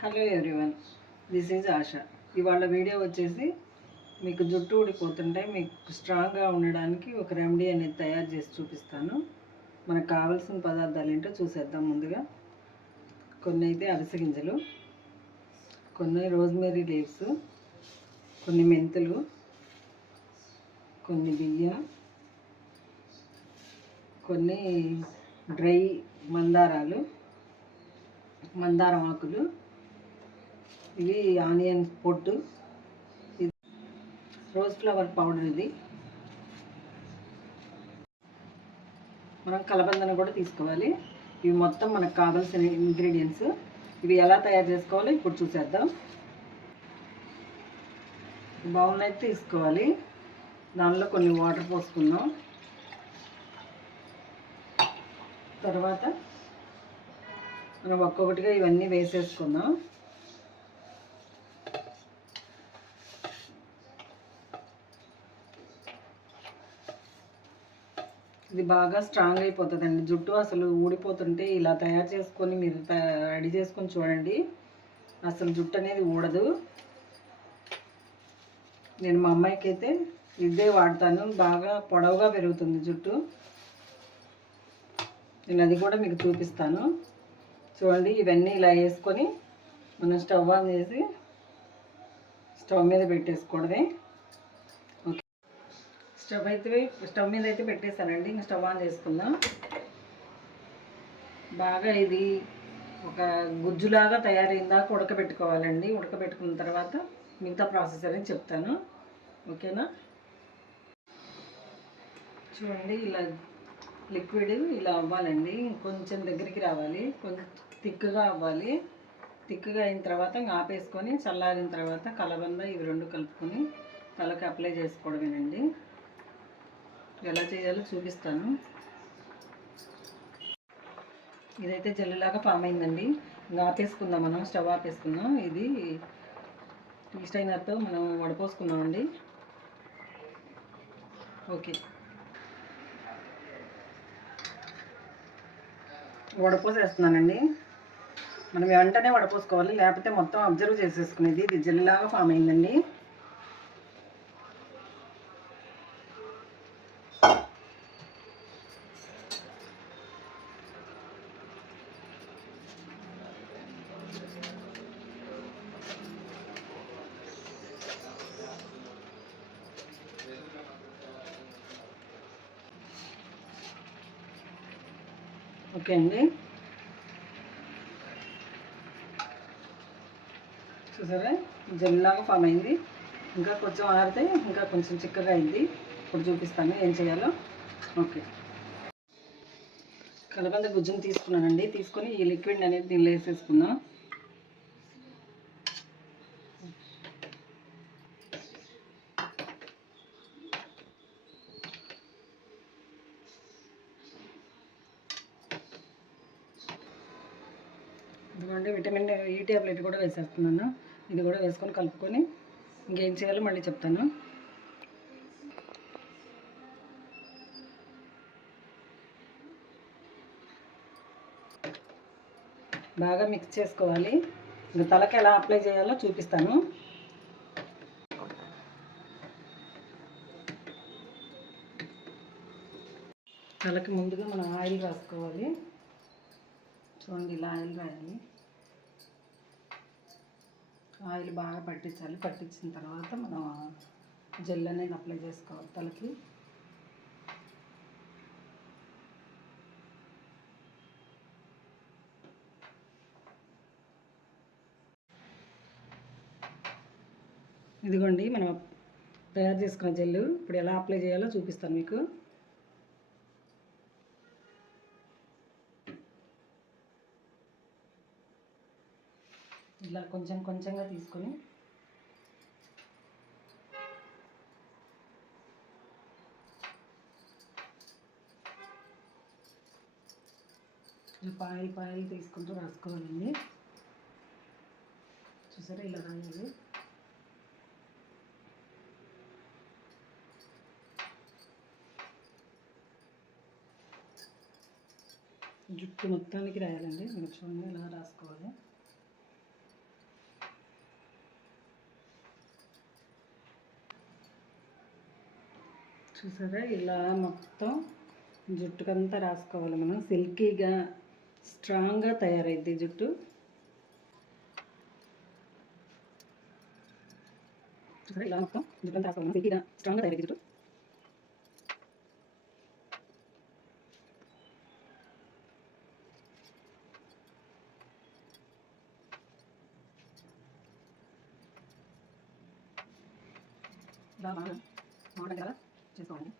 Hello everyone this is Asha. ఇవాళ video వచ్చేసి మీకు జుట్టు ఊడిపోతుంటే మీకు స్ట్రాంగ్గా ఉండడానికి ఒక రెమెడీ అనేది తయారు చేసి చూపిస్తాను. మనకు కావాల్సిన పదార్థాలు ఏంటో చూసేద్దాం ముందుగా. కొన్ని అయితే అవిసె గింజలు కొన్ని రోజ్మెరీ లీవ్స్ కొన్ని మెంతులు కొన్ని బియ్యం కొన్ని డ్రై మందారాలు మందారం ఆకులు ఇవి ఆనియన్ పొట్టు. ఇది రోజ్ ఫ్లవర్ పౌడర్ ఇది. మనం కలబందన కూడా తీసుకోవాలి. ఇవి మొత్తం మనకు కావాల్సిన ఇంగ్రీడియంట్స్. ఇవి ఎలా తయారు చేసుకోవాలో ఇప్పుడు చూసేద్దాం. బౌల్ అయితే తీసుకోవాలి. దానిలో కొన్ని వాటర్ పోసుకుందాం. తర్వాత మనం ఒక్కొక్కటిగా ఇవన్నీ వేసేసుకుందాం. ఇది బాగా స్ట్రాంగ్ అయిపోతుందండి. జుట్టు అసలు ఊడిపోతుంటే ఇలా తయారు చేసుకొని మీరు రెడీ చేసుకొని చూడండి. అసలు జుట్టు అనేది ఊడదు. నేను మా అమ్మాయికి అయితే ఇదే వాడతాను. బాగా పొడవుగా పెరుగుతుంది జుట్టు. నేను అది కూడా మీకు చూపిస్తాను. చూడండి ఇవన్నీ ఇలా వేసుకొని మనం స్టవ్ ఆన్ చేసి స్టవ్ మీద పెట్టేసుకోవడమే. స్టవ్ అయితే స్టవ్ మీద అయితే పెట్టేశానండి ఇంకా స్టవ్ ఆన్ చేసుకుందాం. బాగా ఇది ఒక గుజ్జులాగా తయారైందా ఉడకబెట్టుకోవాలండి. ఉడకబెట్టుకున్న తర్వాత మిగతా ప్రాసెస్ అనేది చెప్తాను. ఓకేనా? చూడండి ఇలా లిక్విడ్ ఇలా అవ్వాలండి. కొంచెం దగ్గరికి రావాలి. కొంచెం థిక్గా అవ్వాలి. థిక్గా అయిన తర్వాత ఆపేసుకొని చల్లారిన తర్వాత కలబంద ఇవి రెండు కలుపుకొని తలకి అప్లై చేసుకోవడమేనండి. ఎలా చేయాలో చూపిస్తాను. ఇదైతే జల్లులాగా ఫామ్ అయిందండి ఇంకా ఆపేసుకుందాం మనం స్టవ్ ఆపేసుకుందాం. ఇది టీ స్టైనర్తో మనం వడపోసుకుందామండి. ఓకే. వడపోసేస్తున్నానండి. మనం వెంటనే వడపోసుకోవాలి లేకపోతే మొత్తం అబ్జర్వ్ చేసేసుకునేది. ఇది జల్లులాగా ఫామ్ అయిందండి ఓకే అండి. చూసారా? జల్లాగా ఫామ్ అయింది. ఇంకా కొంచెం ఆరితే ఇంకా కొంచెం చిక్కగా అయింది. ఇప్పుడు చూపిస్తాను ఏం చేయాలో. ఓకే. కలబంద గుజ్జును తీసుకున్నానండి. తీసుకొని ఈ లిక్విడ్ అనేది దీనిలో వేసేసుకుందాం. ఇదిగోండి విటమిన్ ఈ ట్యాబ్లెట్ కూడా వేసేస్తున్నాను. ఇది కూడా వేసుకొని కలుపుకొని ఇంకేం చేయాలో మళ్ళీ చెప్తాను. బాగా మిక్స్ చేసుకోవాలి. ఇంకా తలకి ఎలా అప్లై చేయాలో చూపిస్తాను. తలకి ముందుగా మనం ఆయిల్ రాసుకోవాలి. చూడండి ఇలా ఆయిల్ రాయాలి. ఆయిల్ బాగా పట్టించాలి. పట్టించిన తర్వాత మనం జెల్ అనేది అప్లై చేసుకోవాలి తలకి. ఇదిగోండి మనం తయారు చేసుకున్న జెల్లు ఇప్పుడు ఎలా అప్లై చేయాలో చూపిస్తాను మీకు. ఇలా కొంచెం కొంచెంగా తీసుకొని పాయలు పాయలు తీసుకుంటూ రాసుకోవాలండి. చూసారా ఇలా రాయాలి. జుట్టు మొత్తానికి రాయాలండి. మీరు చూడండి ఇలా రాసుకోవాలి. చూసారా? ఇలా మొత్తం జుట్టుకంతా రాసుకోవాలి మనం. సిల్కీగా స్ట్రాంగ్గా తయారైద్ది జుట్టు. చూసారా? ఇలా మొత్తం జుట్టు అంతా రాసుకోవాలి సిల్కీగా స్ట్రాంగ్గా తయారైద్ది జుట్టు. ఇలా బాగా మోడల్ కదా చేసుకోవాలి